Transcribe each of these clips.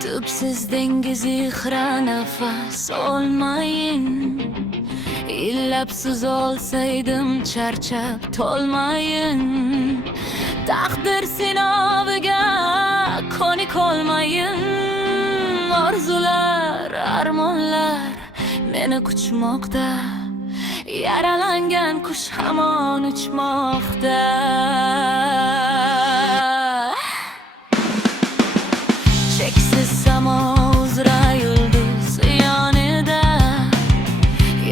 Tubsiz dengiz ihra nafas olmayin. Illabsiz olsaydim charchab tolmayin. Taqdir sinoviga ko'nik olmayin. Orzular, armonlar meni kuchmoqda. Yaralangan qush hamon uchmoqda. Cheksiz samo uzra yulduz yonida.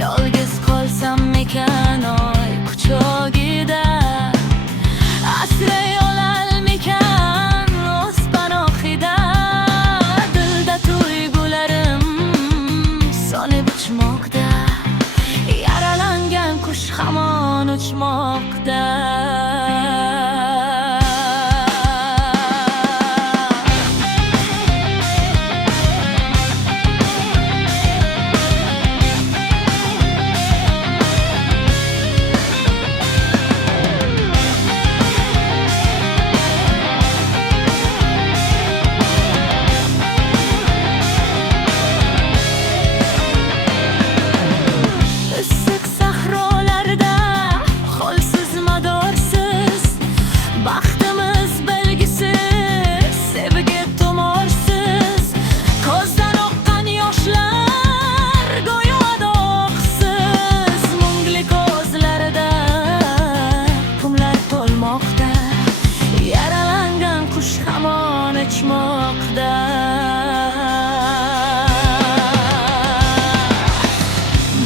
Yolg'iz qolsam mekan oy quchog'ida. Asray ololmikan o'z panohida. Dilda tuyg'ularim sonib uchmoqda. Yaralangan qush hamon uchmoqda. Yaralangan qush hamon uchmoqda.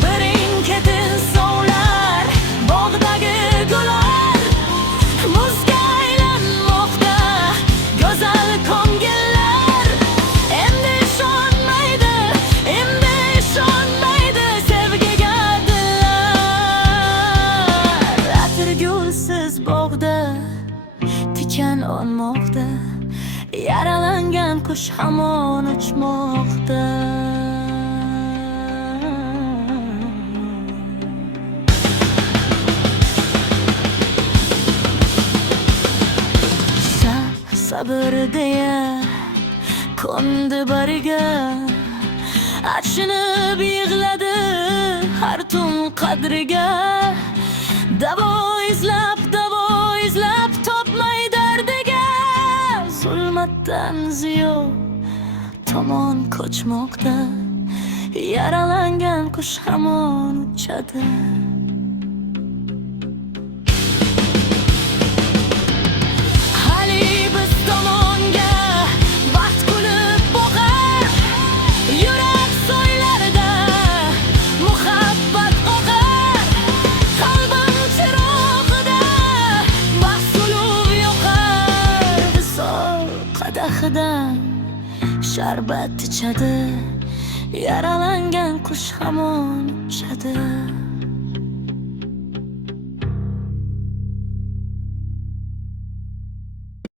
Birin-ketin sovlar, bog'dagi gullar muzga aylanmoqda. Go'zal ko'ngillar endi ishonmaydi, endi ishonmaydi sevgiga dillar. Atirgulsiz bog'da tikan olmoqda. Yaralangan qush hamon uchmoqda. Sabr deya ko'ndi bariga. Achinib yig'ladi har tun qadriga. Davo izlab topmay dardiga. Zulmatdan ziyo tomon ko'chmoqda. Yaralangan qush hamon uchadi. Hali biz tomonga baxt kulib boqar. Yurak soylarida muhabbat qoqar. Qalbim chirog'ida baxt suluv yoqar. Visol qadahidan sharbat ichadi. Yaralangan qush hamon uchadi.